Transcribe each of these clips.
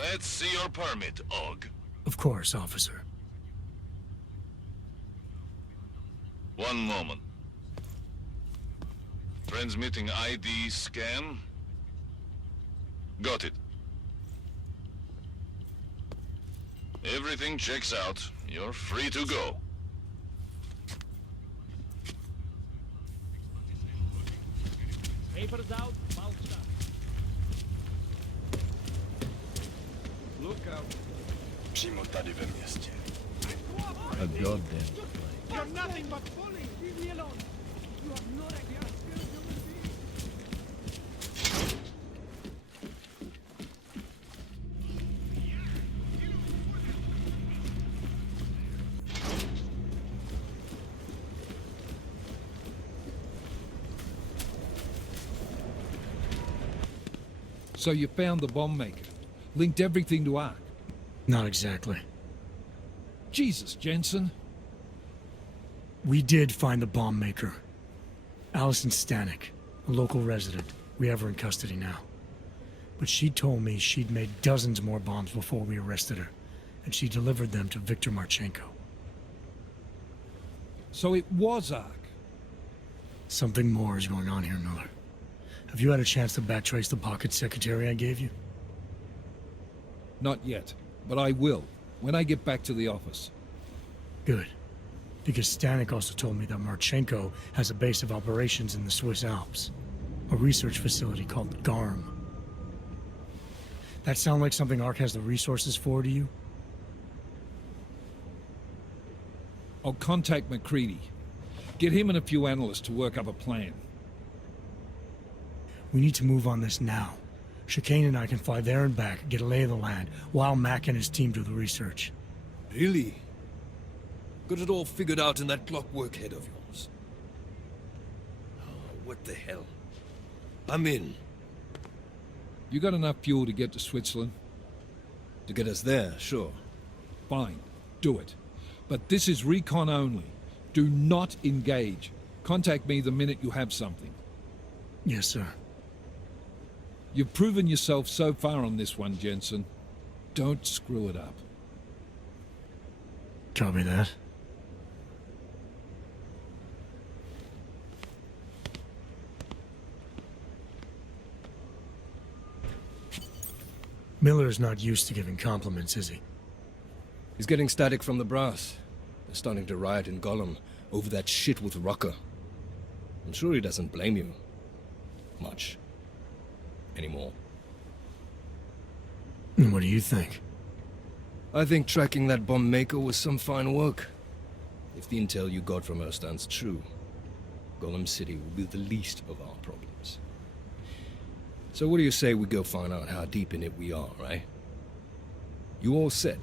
Let's see your permit, Og. Of course, officer. One moment. Transmitting ID scan. Got it. Everything checks out. You're free to go. Papers out, mouth shut. Look out. Przymotali we mieście. A goddamn You're nothing but bully. Leave me alone. You have no idea how skilled human being. So you found the bomb maker. Linked everything to Ark. Not exactly. Jesus, Jensen. We did find the bomb maker. Allison Stanek, a local resident. We have her in custody now. But she told me she'd made dozens more bombs before we arrested her, and she delivered them to Viktor Marchenko. So it was Ark. Something more is going on here, Miller. Have you had a chance to backtrace the pocket secretary I gave you? Not yet, but I will, when I get back to the office. Good. Because Stanek also told me that Marchenko has a base of operations in the Swiss Alps. A research facility called GARM. That sound like something Ark has the resources for to you? I'll contact McCready. Get him and a few analysts to work up a plan. We need to move on this now. Chicane and I can fly there and back, get a lay of the land, while Mac and his team do the research. Really? Got it all figured out in that clockwork head of yours. Oh, what the hell? I'm in. You got enough fuel to get to Switzerland? To get us there, sure. Fine, do it. But this is recon only. Do not engage. Contact me the minute you have something. Yes, sir. You've proven yourself so far on this one, Jensen. Don't screw it up. Copy that. Miller's not used to giving compliments, is he? He's getting static from the brass. They're starting to riot in Gollum over that shit with Rucker. I'm sure he doesn't blame you. Much. Anymore. And what do you think? I think tracking that bomb maker was some fine work. If the intel you got from her stands true, Gollum City will be the least of our problems. So what do you say we go find out how deep in it we are, right? You all set?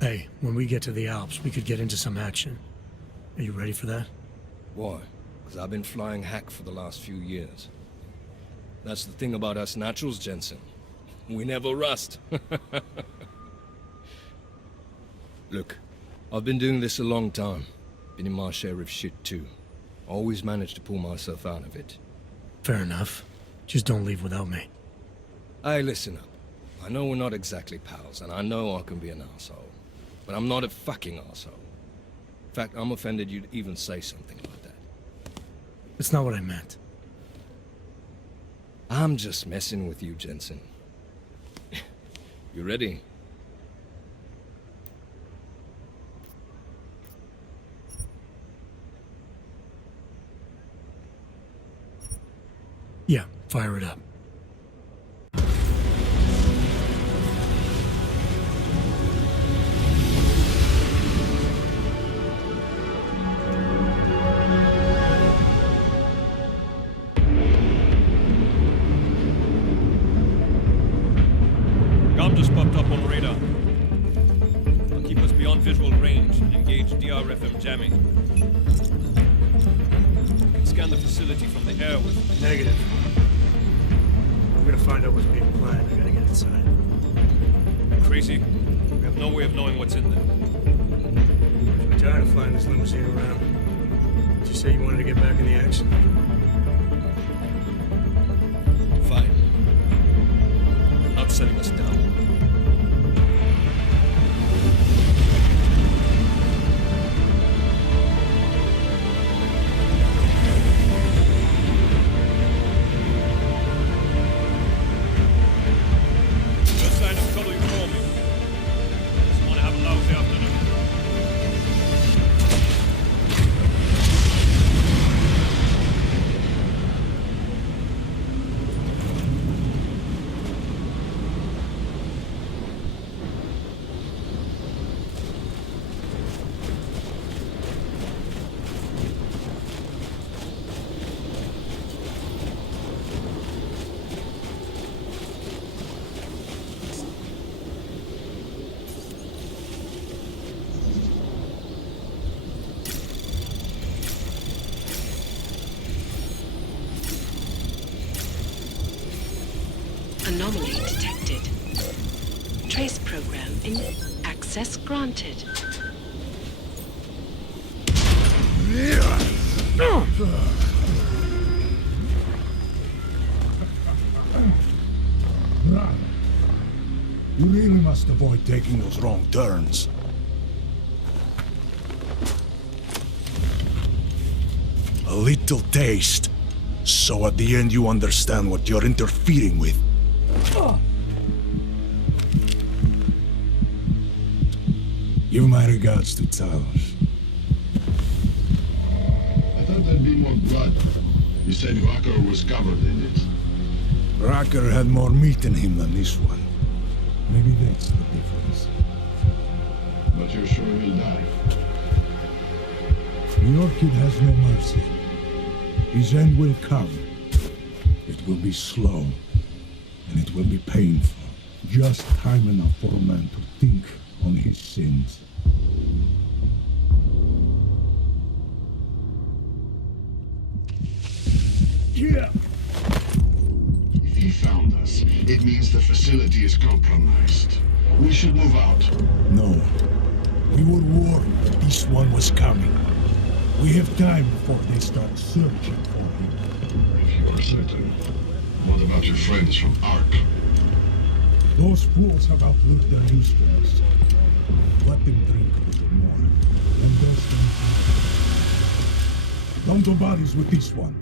Hey, when we get to the Alps, we could get into some action. Are you ready for that? Why? Because I've been flying hack for the last few years. That's the thing about us naturals, Jensen. We never rust. Look, I've been doing this a long time. Been in my share of shit too. Always managed to pull myself out of it. Fair enough. Just don't leave without me. Hey, listen up. I know we're not exactly pals, and I know I can be an asshole. But I'm not a fucking asshole. In fact, I'm offended you'd even say something like that. That's not what I meant. I'm just messing with you, Jensen. You ready? Yeah, fire it up. Gum just popped up on radar. I'll keep us beyond visual range and engage DRFM jamming. You can scan the facility from the air with... Negative. I'm gonna find out what's being planned. I gotta get inside. Crazy. We have no way of knowing what's in there. I'm tired of flying this limousine around. Did you say you wanted to get back in the action? Fine. Not setting us down. First sign of trouble, you call me. Just want to have a lousy afternoon. Anomaly detected. Trace program in access granted. You really must avoid taking those wrong turns. A little taste, so at the end you understand what you're interfering with. Give my regards to Talos. I thought there'd be more blood. You said Coco was covered in it. Racker had more meat in him than this one. Maybe that's the difference. But you're sure he'll die? The Orchid has no mercy. His end will come. It will be slow, and it will be painful. Just time enough for a man to think on his sins. Yeah. If he found us, it means the facility is compromised. We should move out. No. We were warned that this one was coming. We have time before they start searching for him. If you are certain. What about your friends from Ark? Those fools have outlived their usefulness. Let them drink a little more, and they'll stand firm. Don't do bodies with this one.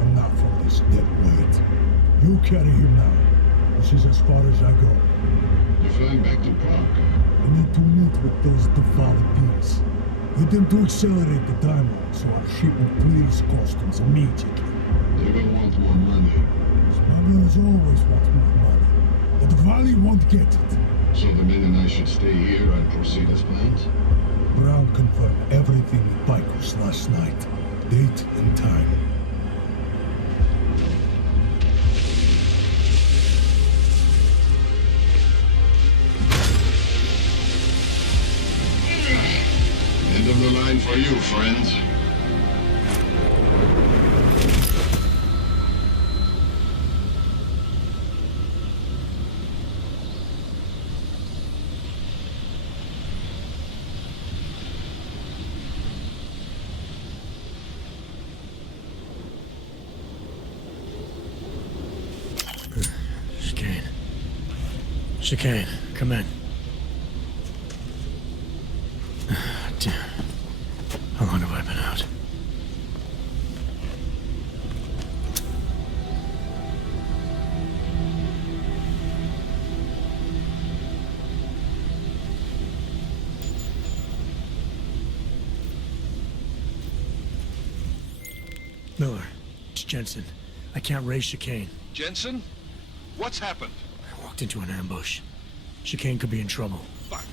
I'm not for this dead weight. You carry him now. This is as far as I go. You're flying back to Prague. I need to meet with those devoured beings. Get them to accelerate the timeline so our shipment clears customs immediately. They will want more money. Smugglers always want more money, but the Valley won't get it. So the men and I should stay here and proceed as planned? Brown confirmed everything with Bikers last night. Date and time. End of the line for you, friends. Chicane, come in. Damn. How long have I been out? Miller, it's Jensen. I can't raise Chicane. Jensen? What's happened? I walked into an ambush. Chicane could be in trouble. Fuck.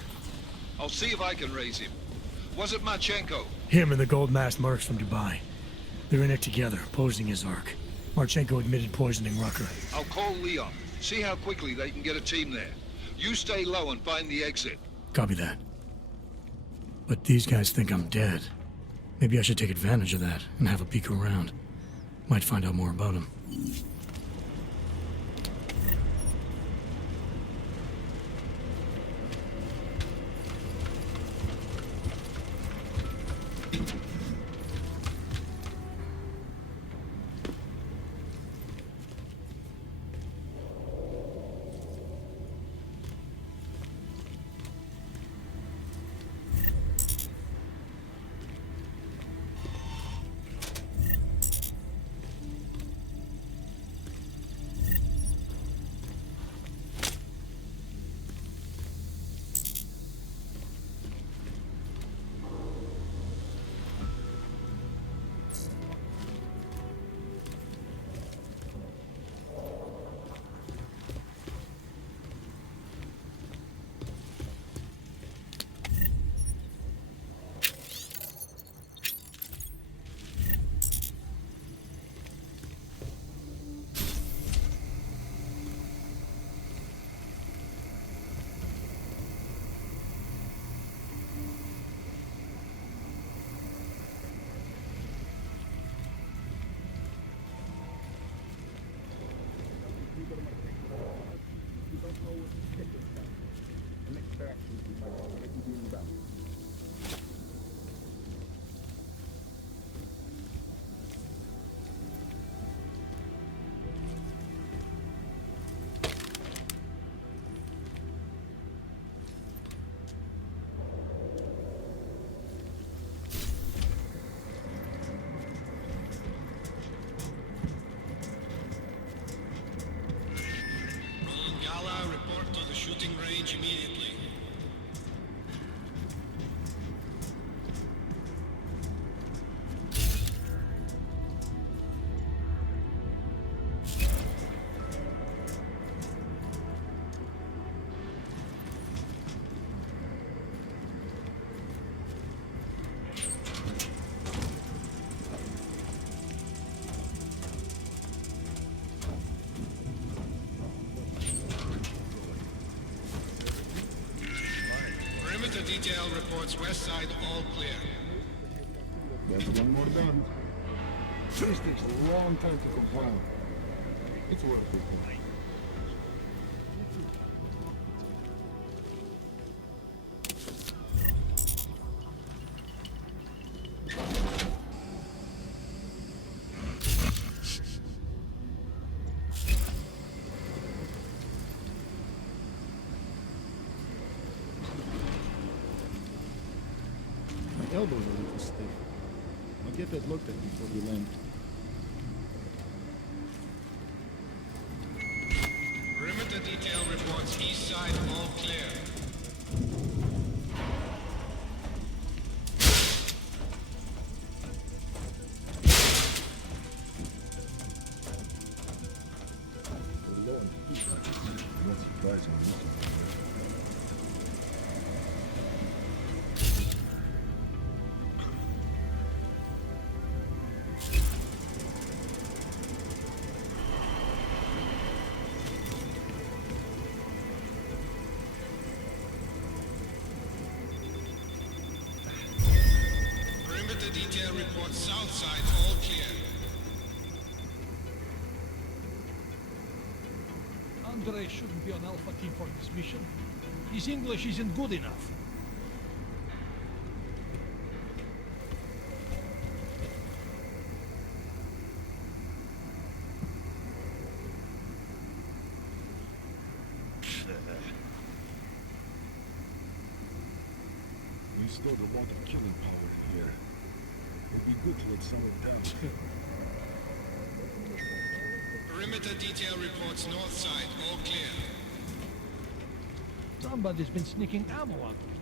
I'll see if I can raise him. Was it Marchenko? Him and the gold-masked mercs from Dubai. They're in it together, posing as Ark. Marchenko admitted poisoning Rucker. I'll call Leon. See how quickly they can get a team there. You stay low and find the exit. Copy that. But these guys think I'm dead. Maybe I should take advantage of that and have a peek around. Might find out more about him. Gala, report to the shooting range immediately. Perimeter detail reports west side all clear. There's one more done. This takes a long time to compile. It's worth it. My elbows are a little stiff. I'll get that looked at before we land. Perimeter detail reports east side all clear. What's surprising me? Perimeter detail reports south side all clear. Andre shouldn't be on Alpha Team for this mission. His English isn't good enough. We stored a lot of killing power in here. It'd be good to let some of it down. Perimeter detail reports north side all clear. Somebody's been sneaking ammo out of here.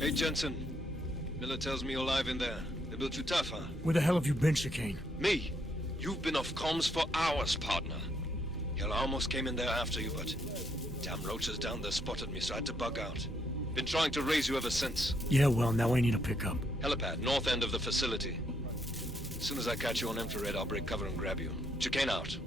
Hey, Jensen. Miller tells me you're alive in there. They built you tough, huh? Where the hell have you been, Chicane? Me? You've been off comms for hours, partner. Hell, I almost came in there after you, but damn roaches down there spotted me, so I had to bug out. Been trying to raise you ever since. Yeah, well, now I need a pickup. Helipad, north end of the facility. As soon as I catch you on infrared, I'll break cover and grab you. Chicane out.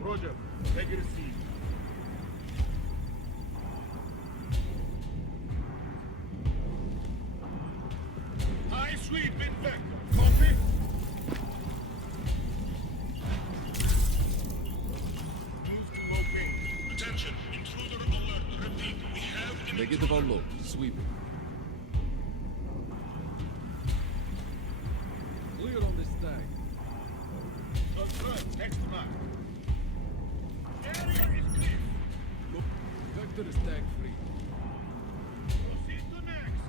Roger. Take a seat. High sweep in vector. Copy. Attention, intruder alert. Repeat, we have an Negative on low. Sweep. Clear on this tag. Confirm. Next mark. Vector is tag free. Proceed to next.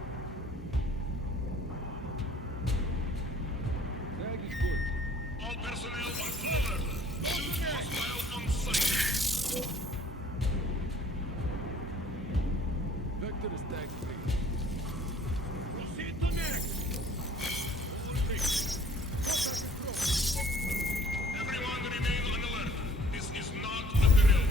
Tag is good. all personnel on alert. Shoot hostile on sight. Vector is tag free. Proceed to next. Everyone remain on alert. This is not a drill.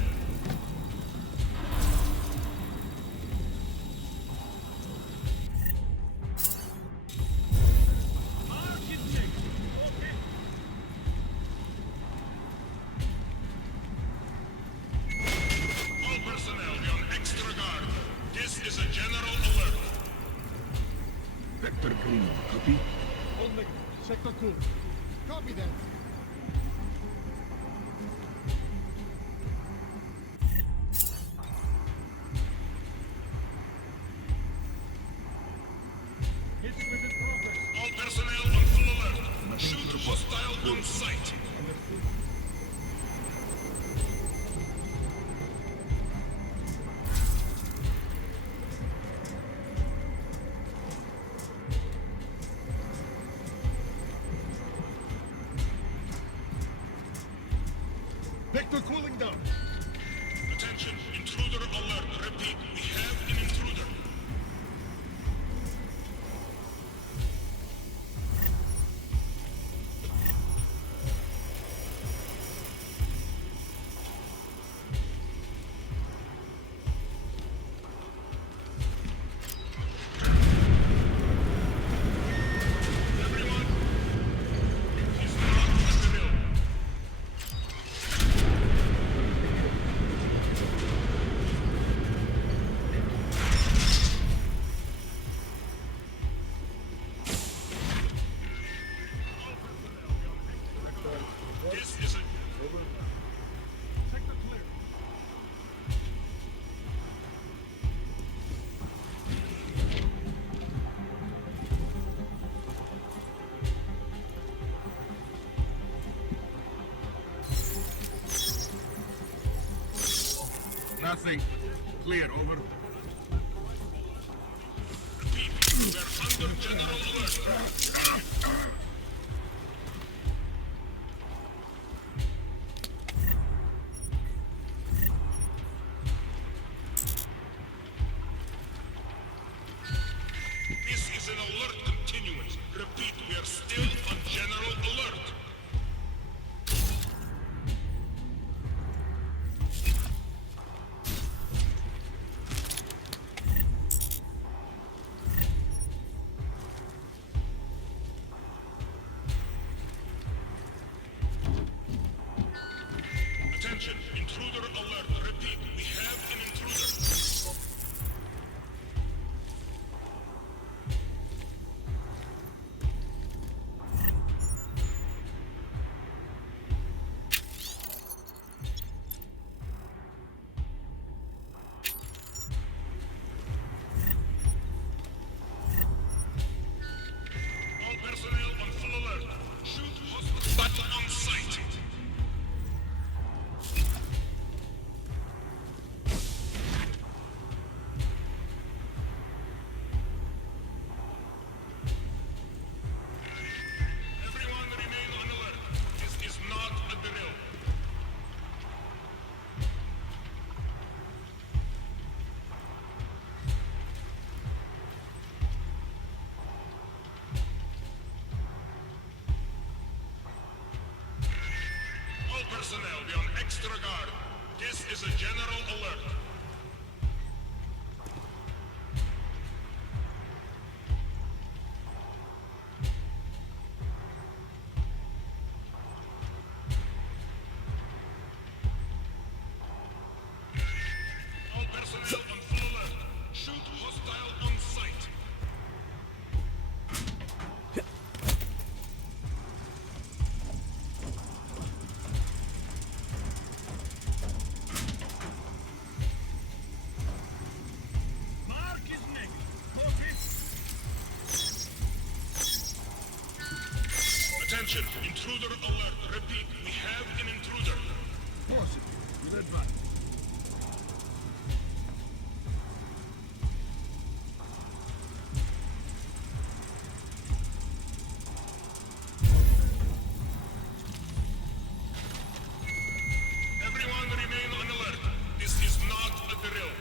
All personnel be on extra guard. This is a general alert. Vector green. Copy. Sector 2. Copy that. All personnel on full alert. Shoot hostile on sight. Vector cooling down. Attention, intruder alert. Repeat, we have an intruder. Everyone, it is not a drill. Nothing. Clear, over. Repeat, we're under general alert. This is an alert continuance. Repeat, we are still on general alert. Attention, intruder alert. Repeat, we have an intruder. All personnel on full alert. Shoot hostile battle on sight. Everyone remain on alert. This is not a drill. All personnel be on extra guard. This is a general alert. All personnel on full alert. Shoot hostile on sight. Mark his neck. Attention, intruder alert. Repeat, we have an intruder. Positive. With advance. Everyone remain on alert. This is not a drill.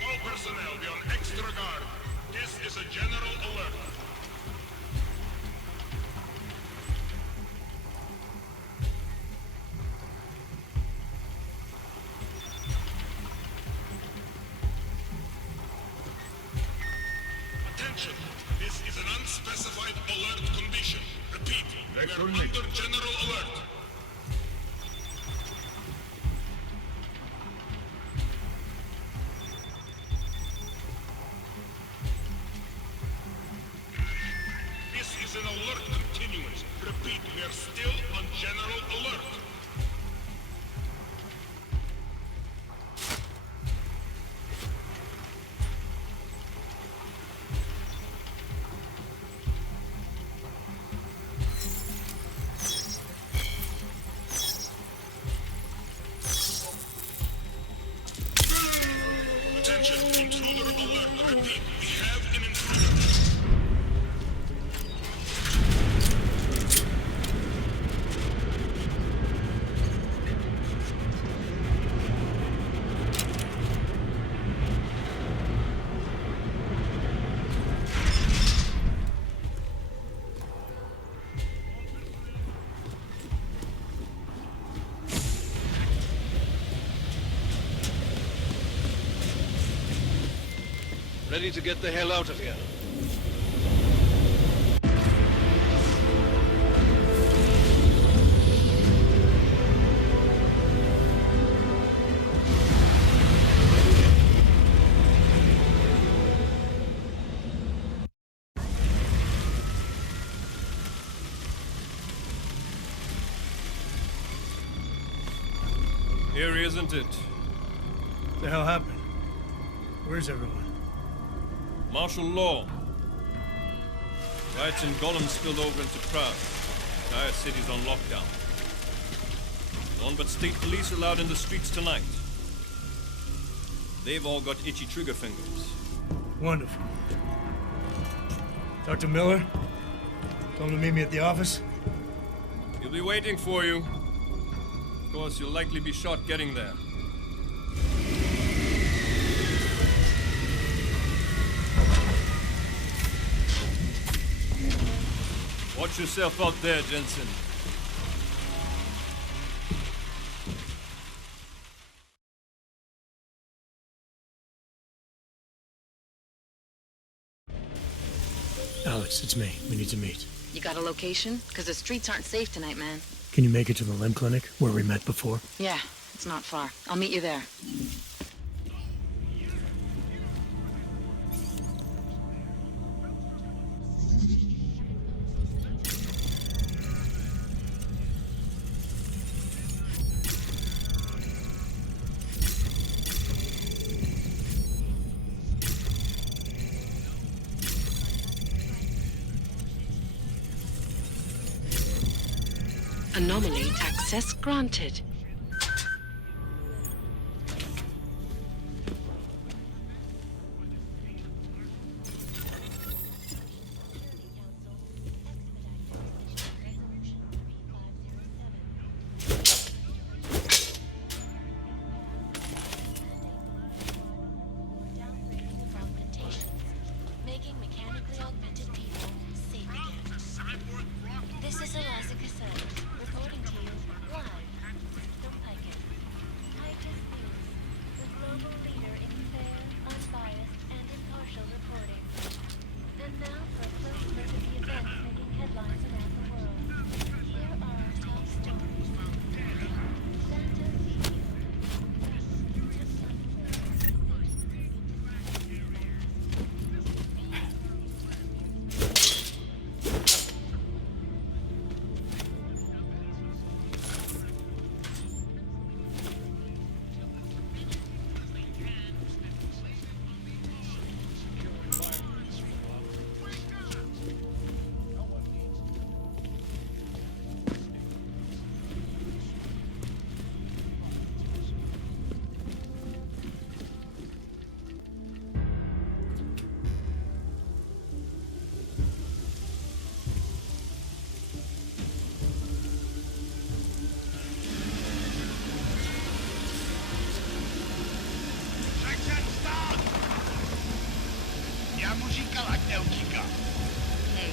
All personnel be on extra guard. This is a general alert. Attention, this is an unspecified alert condition. Repeat, we are under general alert. This is an alert continuance. Repeat, we are still on general alert. Attention, intruder alert. Repeat, we have an intruder. Ready to get the hell out of here. Here, isn't it? What the hell happened? Where's everyone? Martial law. Riots in Gollum spilled over into Prague. Entire city's on lockdown. None but state police allowed in the streets tonight. They've all got itchy trigger fingers. Wonderful. Dr. Miller? Tell him to meet me at the office? He'll be waiting for you. Of course, you'll likely be shot getting there. Watch yourself out there, Jensen. Alex, it's me. We need to meet. You got a location? Because the streets aren't safe tonight, man. Can you make it to the limb clinic where we met before? Yeah, it's not far. I'll meet you there. Anomaly access granted.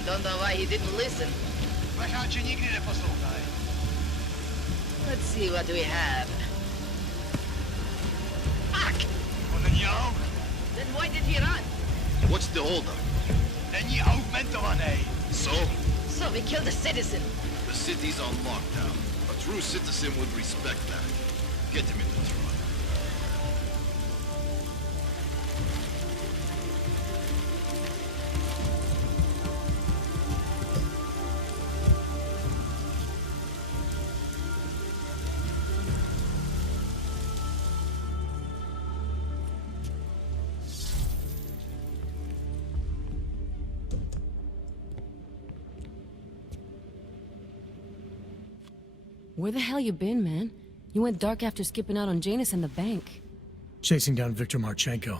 Don't know why he didn't listen. Let's see what we have. Fuck! Then why did he run? What's the holdup? So? So we killed a citizen. The city's on lockdown. A true citizen would respect that. Get him in the truck. Where the hell you been, man? You went dark after skipping out on Janus and the bank. Chasing down Viktor Marchenko.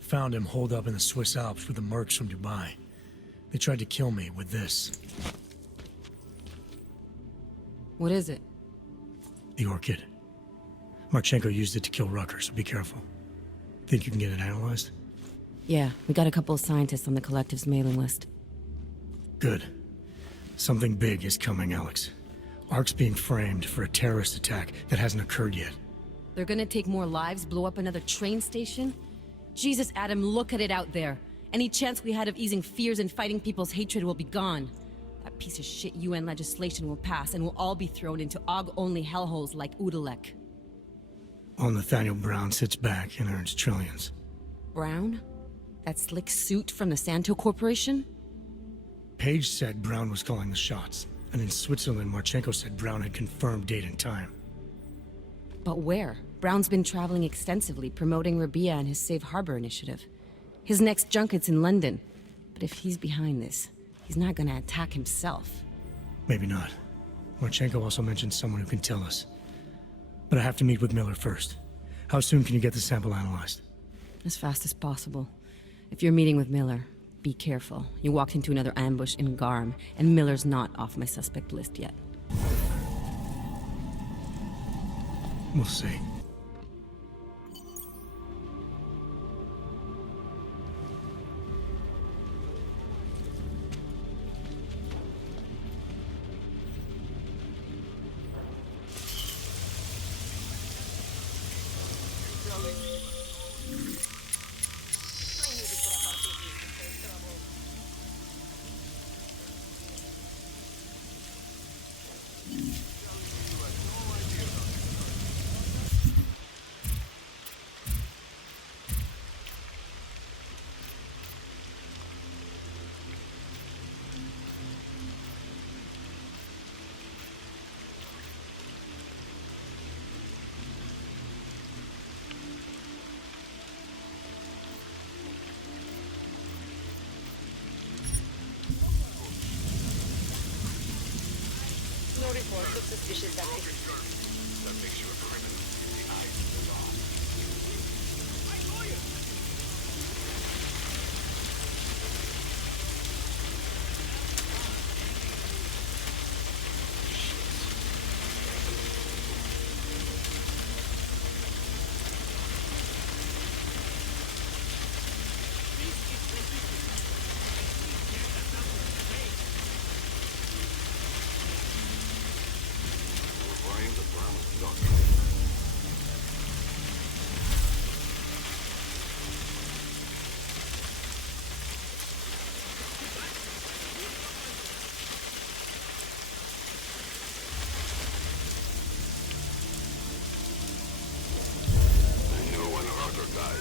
Found him holed up in the Swiss Alps with the mercs from Dubai. They tried to kill me with this. What is it? The orchid. Marchenko used it to kill Rucker, so be careful. Think you can get it analyzed? Yeah, we got a couple of scientists on the Collective's mailing list. Good. Something big is coming, Alex. Ark's being framed for a terrorist attack that hasn't occurred yet. They're gonna take more lives, blow up another train station? Jesus, Adam, look at it out there. Any chance we had of easing fears and fighting people's hatred will be gone. That piece of shit UN legislation will pass, and we'll all be thrown into AUG-only hellholes like Udalek. All Nathaniel Brown sits back and earns trillions. Brown? That slick suit from the Santo Corporation? Page said Brown was calling the shots. And in Switzerland, Marchenko said Brown had confirmed date and time. But where? Brown's been traveling extensively, promoting Rabia and his Safe Harbor initiative. His next junket's in London. But if he's behind this, he's not gonna attack himself. Maybe not. Marchenko also mentioned someone who can tell us. But I have to meet with Miller first. How soon can you get the sample analyzed? As fast as possible. If you're meeting with Miller, be careful. You walked into another ambush in Garm, and Miller's not off my suspect list yet. We'll see. No report of suspicious activity. That makes you a criminal in the eyes of the law. I know you!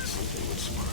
Something would spark.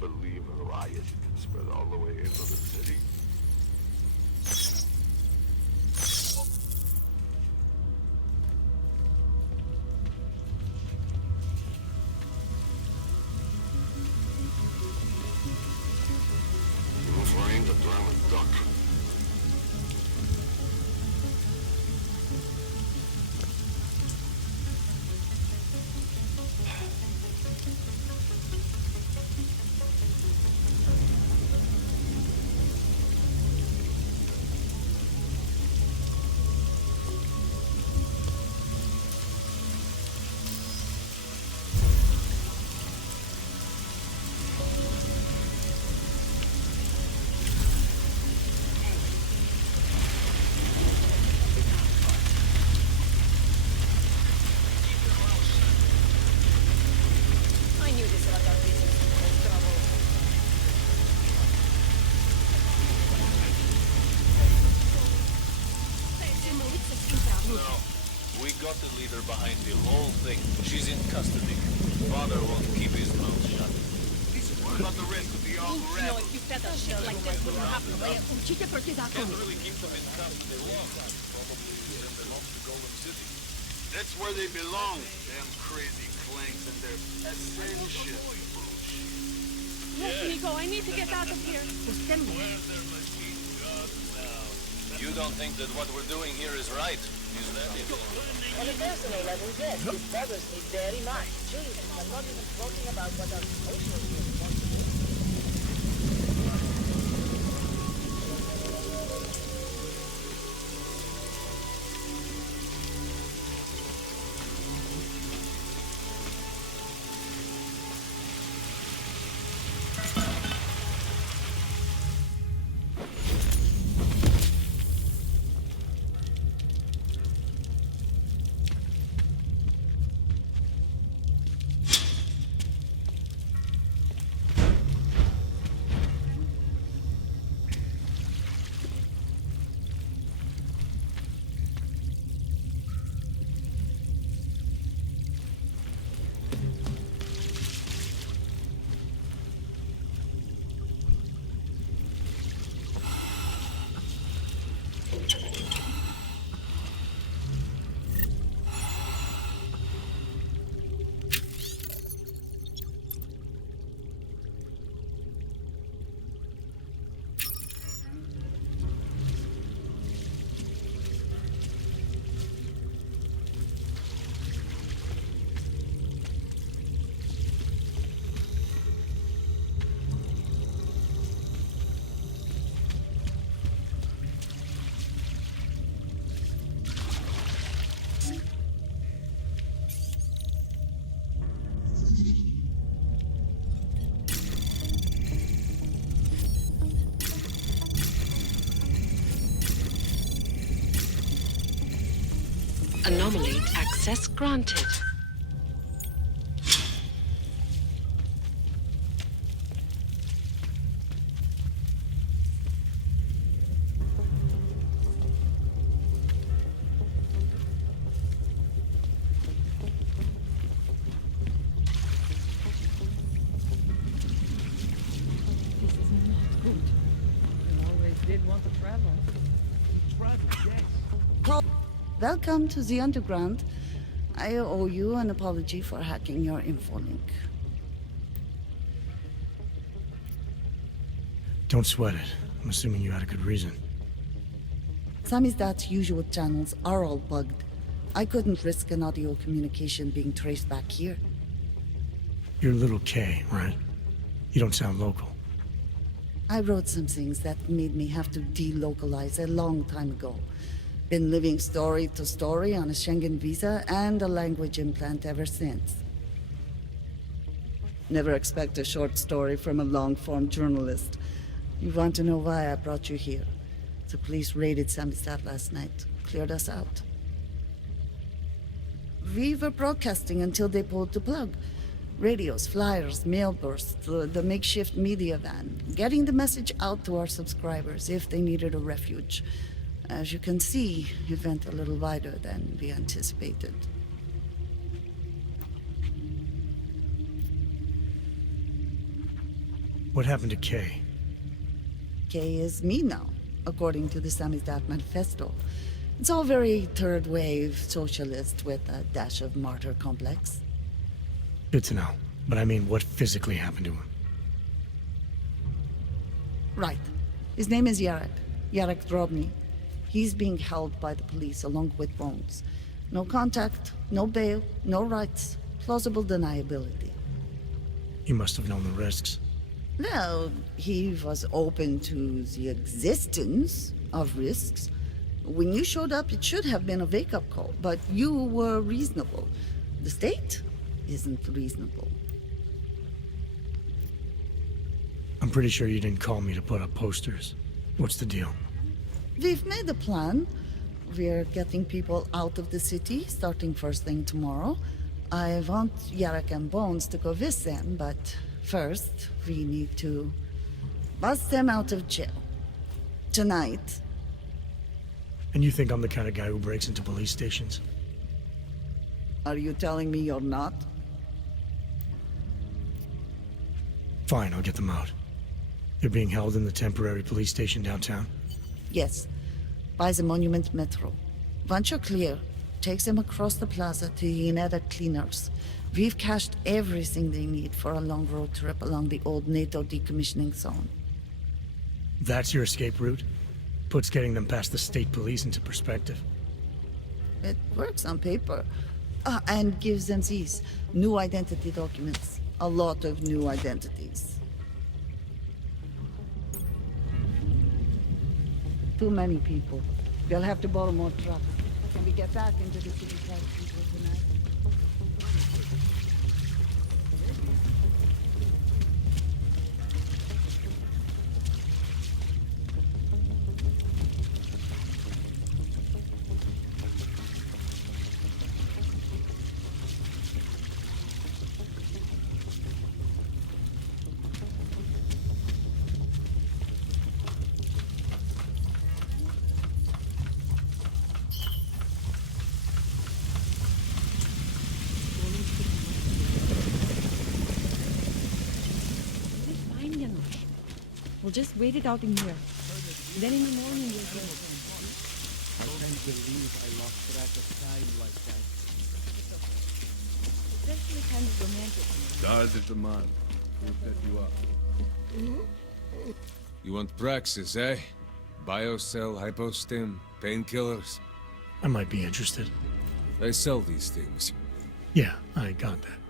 Believe a riot can spread all the way into the city? You find a drowned duck. We got the leader behind the whole thing. She's in custody. Father won't keep his mouth shut. What about the rest of the armed rebels? If you fed a shit like this, would have to play Can't really keep them in custody long. Probably send them off to Golem City. That's where they belong. Damn crazy clanks and their ascension bullshit. Let me go. I need to get out of here. Where their machine gods You don't think that what we're doing here is right, is that it? On a personal level, yes, it bothers me very much. Jesus, I'm not even talking about what our social group wants to do. Anomaly access granted. This is not good. You always did want to travel. Welcome to the Underground. I owe you an apology for hacking your info link. Don't sweat it. I'm assuming you had a good reason. Samizdat's usual channels are all bugged. I couldn't risk an audio communication being traced back here. You're Little K, right? You don't sound local. I wrote some things that made me have to delocalize a long time ago. Been living story to story on a Schengen visa and a language implant ever since. Never expect a short story from a long-form journalist. You want to know why I brought you here? The police raided Samizdat last night. Cleared us out. We were broadcasting until they pulled the plug. Radios, flyers, mail bursts, the makeshift media van. Getting the message out to our subscribers if they needed a refuge. As you can see, it went a little wider than we anticipated. What happened to Kay? Kay is me now, according to the Samizdat Manifesto. It's all very third-wave socialist with a dash of martyr complex. Good to know. But I mean, what physically happened to him? Right. His name is Yarek. Yarek Drobny. He's being held by the police along with Bones. No contact, no bail, no rights. Plausible deniability. He must have known the risks. No, he was open to the existence of risks. When you showed up, it should have been a wake-up call, but you were reasonable. The state isn't reasonable. I'm pretty sure you didn't call me to put up posters. What's the deal? We've made a plan. We're getting people out of the city, starting first thing tomorrow. I want Yarek and Bones to go with them, but first, we need to bust them out of jail. Tonight. And you think I'm the kind of guy who breaks into police stations? Are you telling me you're not? Fine, I'll get them out. They're being held in the temporary police station downtown? Yes. By the Monument Metro. Once you're clear, takes them across the plaza to the Ineda cleaners. We've cached everything they need for a long road trip along the old NATO decommissioning zone. That's your escape route? Puts getting them past the state police into perspective. It works on paper. And gives them these new identity documents. A lot of new identities. Too many people. We'll have to borrow more trucks. Can we get back into the city for tonight? We'll just wait it out in here. Then in the morning we'll go. I can't believe I lost track of time like that. It's actually kind of romantic. Stars of the man. We'll set you up. You want praxis, eh? Biocell, hypostim, painkillers? I might be interested. I sell these things. Yeah, I got that.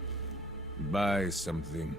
Buy something.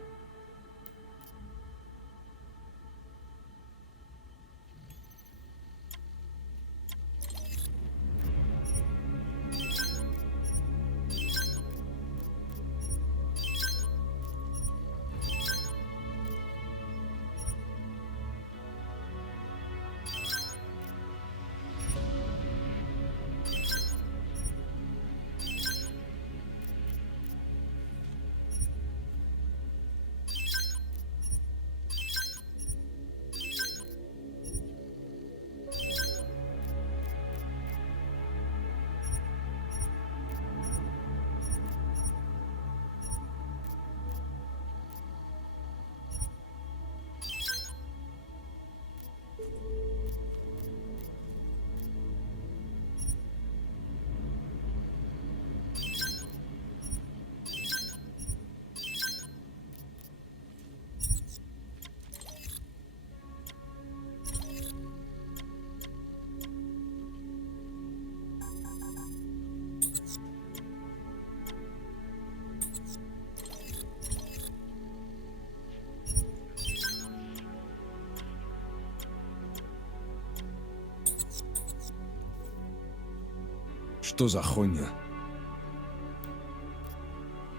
Что за хуйня?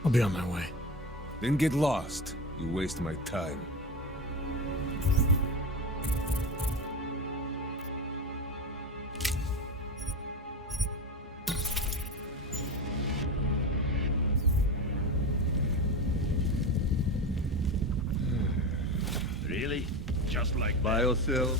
I'll be on my way. Then get lost. You waste my time. Really? Just like Biocell?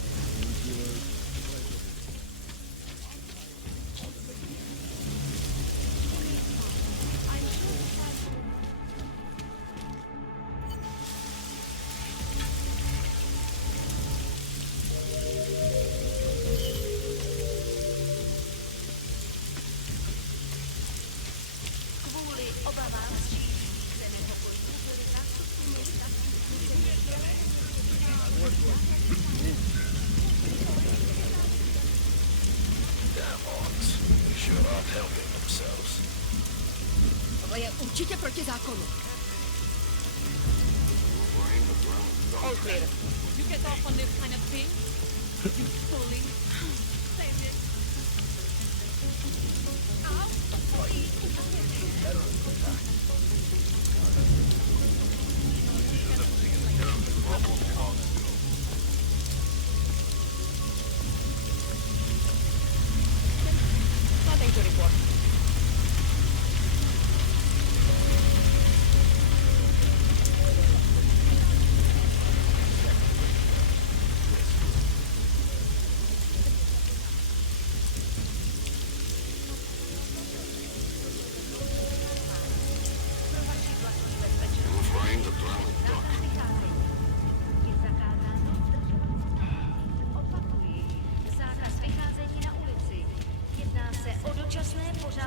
To je určitě proti zákonu. All clear. You get off on this kind of thing? You bully. Save it. Nothing to report. Zákaz vycházení na ulici. Jedná se o dočasné pořádky.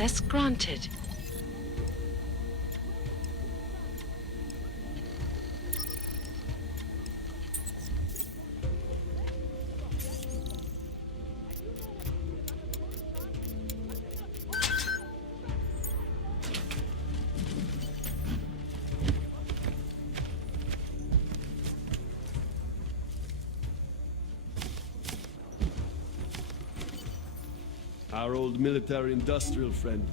Access granted. Our old military-industrial friend.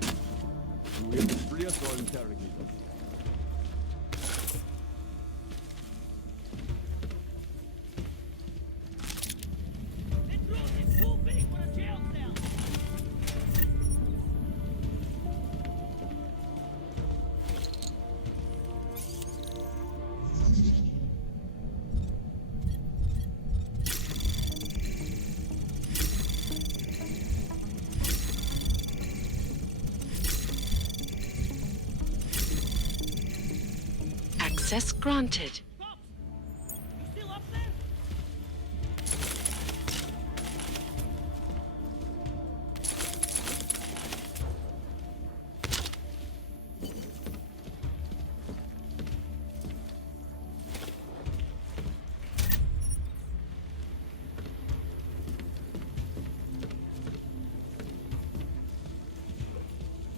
Do we have to free us or interrogate us? Access granted.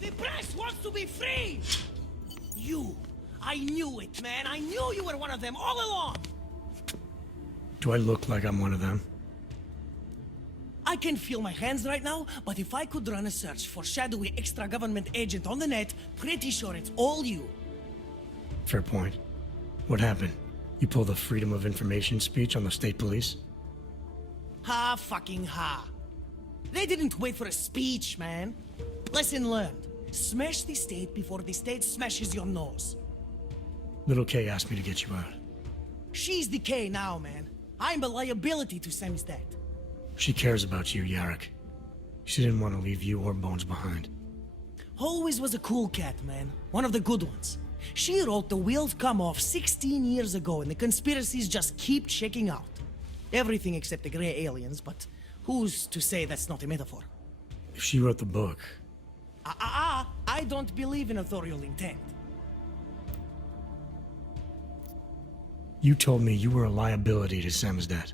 The press wants to be free! You! I knew it, man! I knew you were one of them all along! Do I look like I'm one of them? I can feel my hands right now, but if I could run a search for shadowy extra-government agent on the net, pretty sure it's all you. Fair point. What happened? You pulled a Freedom of Information speech on the state police? Ha fucking ha. They didn't wait for a speech, man. Lesson learned. Smash the state before the state smashes your nose. Little K asked me to get you out. She's the K now, man. I'm a liability to Sam's dad. She cares about you, Yarrick. She didn't want to leave you or Bones behind. Always was a cool cat, man. One of the good ones. She wrote The Wheels Come Off 16 years ago, and the conspiracies just keep checking out. Everything except the gray aliens, but who's to say that's not a metaphor? If she wrote the book... I don't believe in authorial intent. You told me you were a liability to Sam's dad.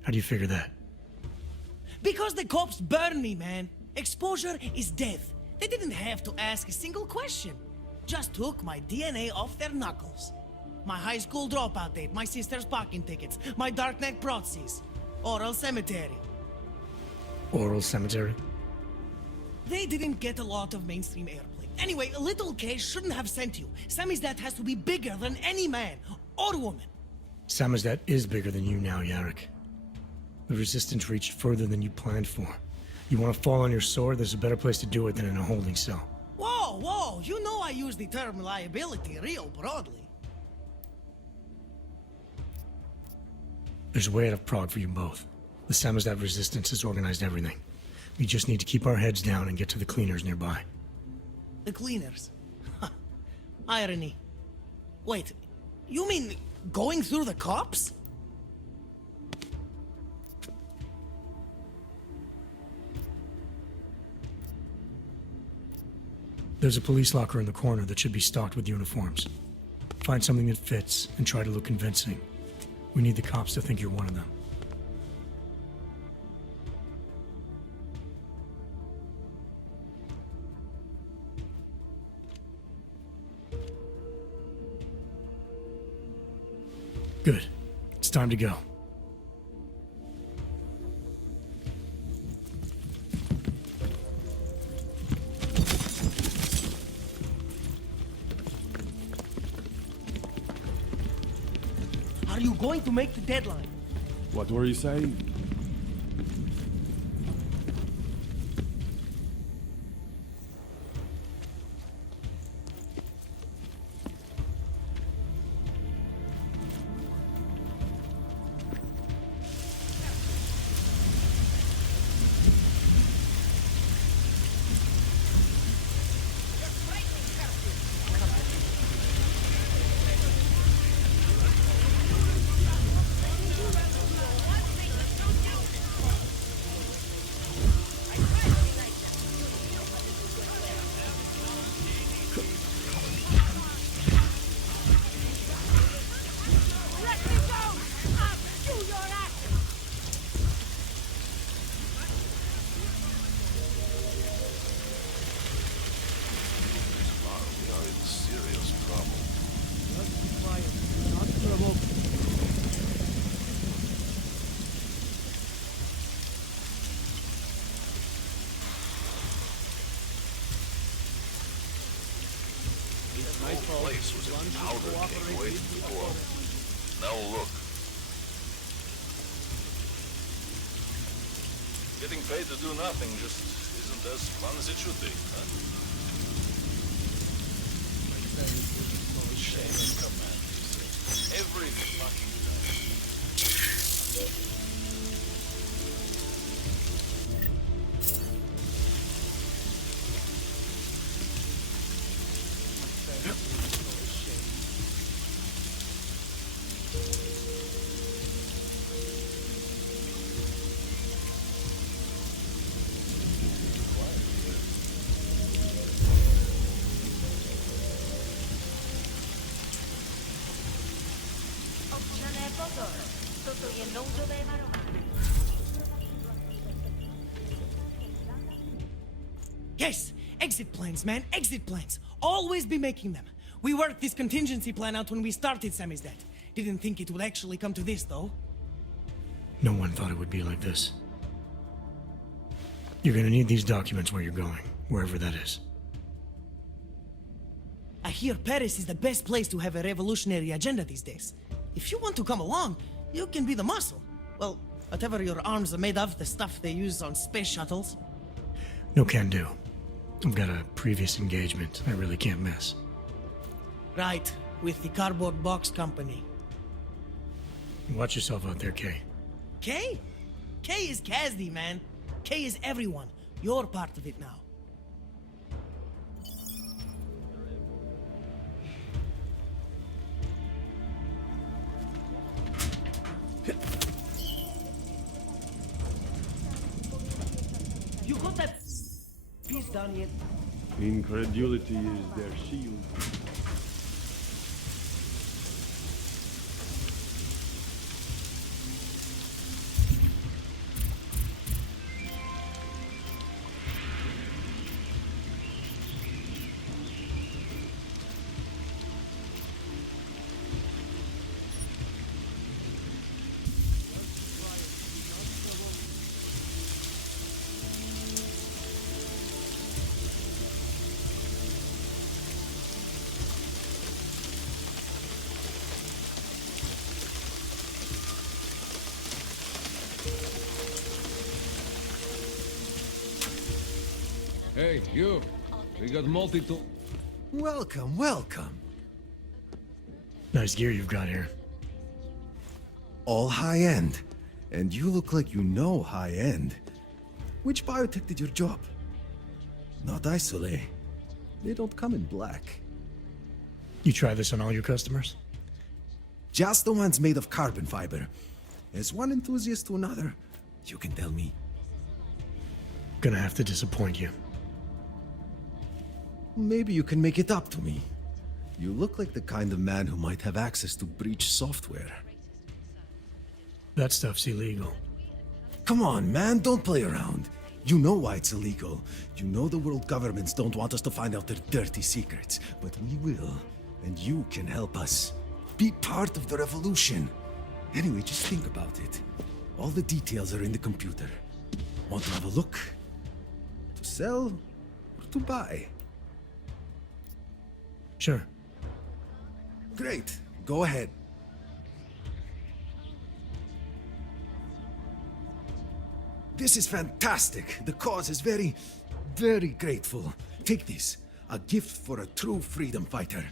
How do you figure that? Because the cops burn me, man. Exposure is death. They didn't have to ask a single question. Just took my DNA off their knuckles. My high school dropout date, my sister's parking tickets, my darknet proxies. Oral cemetery. Oral cemetery? They didn't get a lot of mainstream airplay. Anyway, Little K shouldn't have sent you. Sammy's dad has to be bigger than any man or woman. Sam's dad is bigger than you now, Yarrick. The Resistance reached further than you planned for. You want to fall on your sword? There's a better place to do it than in a holding cell. Whoa, whoa, you know I use the term liability real broadly. There's a way out of Prague for you both. The Samizdat Resistance has organized everything. We just need to keep our heads down and get to the cleaners nearby. The cleaners? Irony. Wait, you mean going through the cops? There's a police locker in the corner that should be stocked with uniforms. Find something that fits and try to look convincing. We need the cops to think you're one of them. Good. It's time to go. Are you going to make the deadline? What were you saying? The whole place was in powder keg waiting to blow. Now look. Getting paid to do nothing just isn't as fun as it should be, huh? Shame and command. Every fucking time. Yes! Exit plans, man! Exit plans! Always be making them. We worked this contingency plan out when we started Samizdat. Didn't think it would actually come to this, though. No one thought it would be like this. You're gonna need these documents where you're going, wherever that is. I hear Paris is the best place to have a revolutionary agenda these days. If you want to come along, you can be the muscle. Well, whatever your arms are made of, the stuff they use on space shuttles. No can do. I've got a previous engagement I really can't miss. Right, with the cardboard box company. Watch yourself out there, Kay. Kay? Kay is Kazdi, man. Kay is everyone. You're part of it now. You got that piece done yet? Incredulity is their shield. Hey, you! We got multi-tool. Welcome, welcome. Nice gear you've got here. All high-end. And you look like you know high-end. Which biotech did your job? Not Isolé. They don't come in black. You try this on all your customers? Just the ones made of carbon fiber. As one enthusiast to another, you can tell me. Gonna have to disappoint you. Maybe you can make it up to me. You look like the kind of man who might have access to breach software. That stuff's illegal. Come on, man, don't play around. You know why it's illegal. You know the world governments don't want us to find out their dirty secrets. But we will, and you can help us. Be part of the revolution. Anyway, just think about it. All the details are in the computer. Want to have a look? To sell or to buy? Sure. Great. Go ahead. This is fantastic. The cause is very, very grateful. Take this. A gift for a true freedom fighter.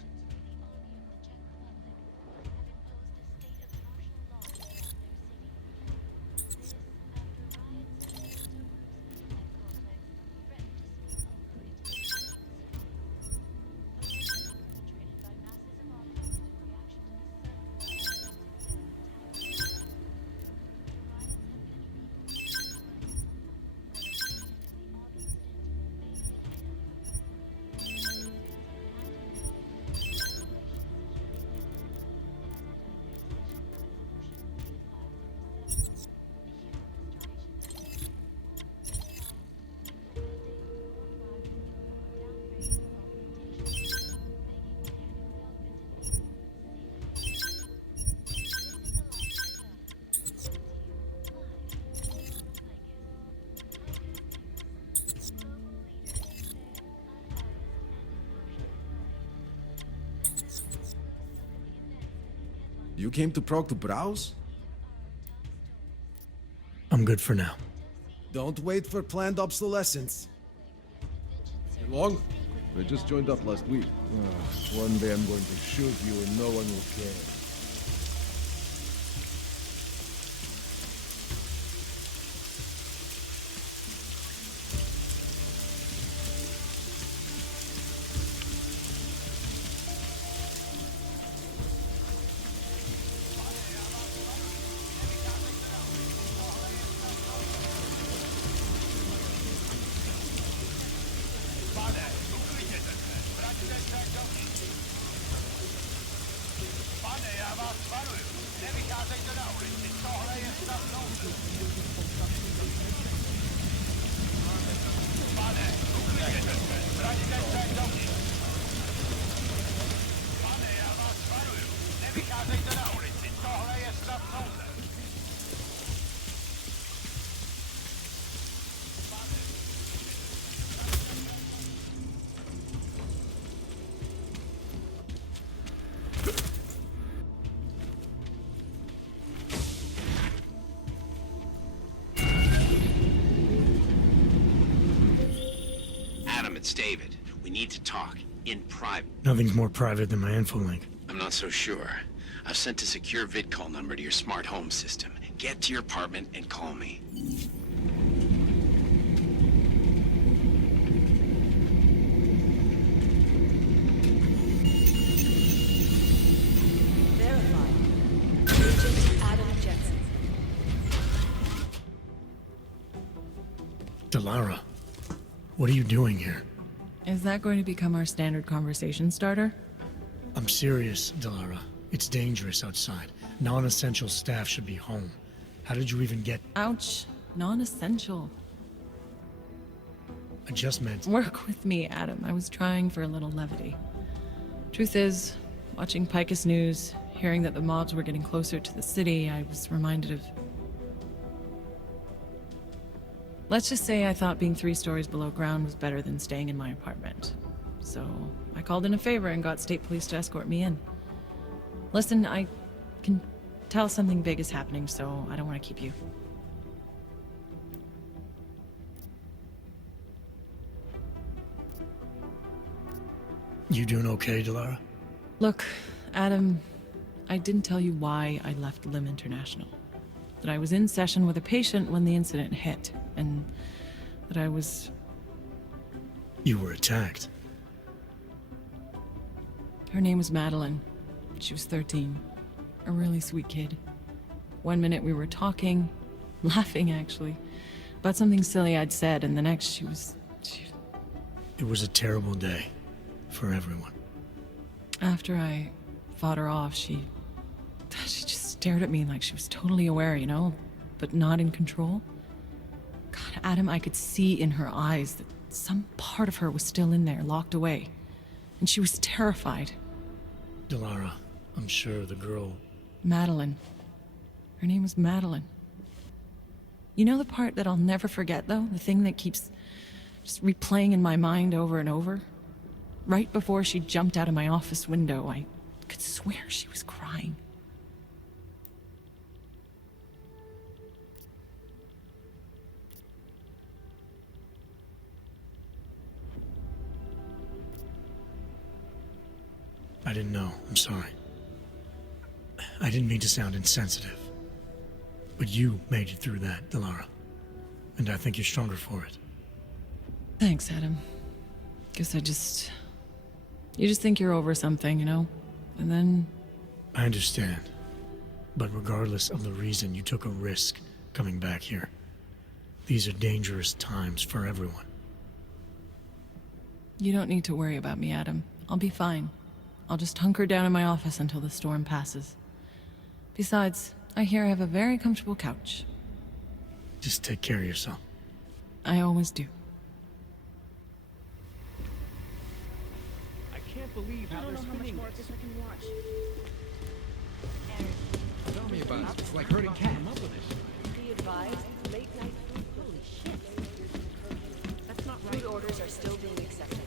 You came to Prague to browse? I'm good for now. Don't wait for planned obsolescence. You long? They just joined up last week. One day I'm going to shoot you and no one will care. It's David. We need to talk. In private. Nothing's more private than my info link. I'm not so sure. I've sent a secure vidcall number to your smart home system. Get to your apartment and call me. Verified. Agent Adam Jetson. Delara, what are you doing here? Is that going to become our standard conversation starter? I'm serious, Delara. It's dangerous outside. Non-essential staff should be home. How did you even get... Ouch. Non-essential. I just meant... Work with me, Adam. I was trying for a little levity. Truth is, watching Picus News, hearing that the mobs were getting closer to the city, I was reminded of... Let's just say I thought being 3 stories below ground was better than staying in my apartment. So, I called in a favor and got state police to escort me in. Listen, I can tell something big is happening, so I don't want to keep you. You doing okay, Delara? Look, Adam, I didn't tell you why I left Lim International. That I was in session with a patient when the incident hit, and that I was... You were attacked. Her name was Madeline. She was 13. A really sweet kid. One minute we were talking, laughing actually, about something silly I'd said, and the next she was... It was a terrible day for everyone. After I fought her off, she just stared at me like she was totally aware, you know, but not in control. God, Adam, I could see in her eyes that some part of her was still in there, locked away. And she was terrified. Delara, I'm sure the girl... Madeline. Her name was Madeline. You know the part that I'll never forget, though? The thing that keeps just replaying in my mind over and over? Right before she jumped out of my office window, I could swear she was crying. I didn't know. I'm sorry. I didn't mean to sound insensitive. But you made it through that, Delara. And I think you're stronger for it. Thanks, Adam. Guess you just think you're over something, you know? And then... I understand. But regardless of the reason, you took a risk coming back here. These are dangerous times for everyone. You don't need to worry about me, Adam. I'll be fine. I'll just hunker down in my office until the storm passes. Besides, I hear I have a very comfortable couch. Just take care of yourself. I always do. I can't believe how they're spinning this. Tell me about it. It's like herding cats. Be advised, late night food. Holy shit. That's not right. Food orders are still being accepted.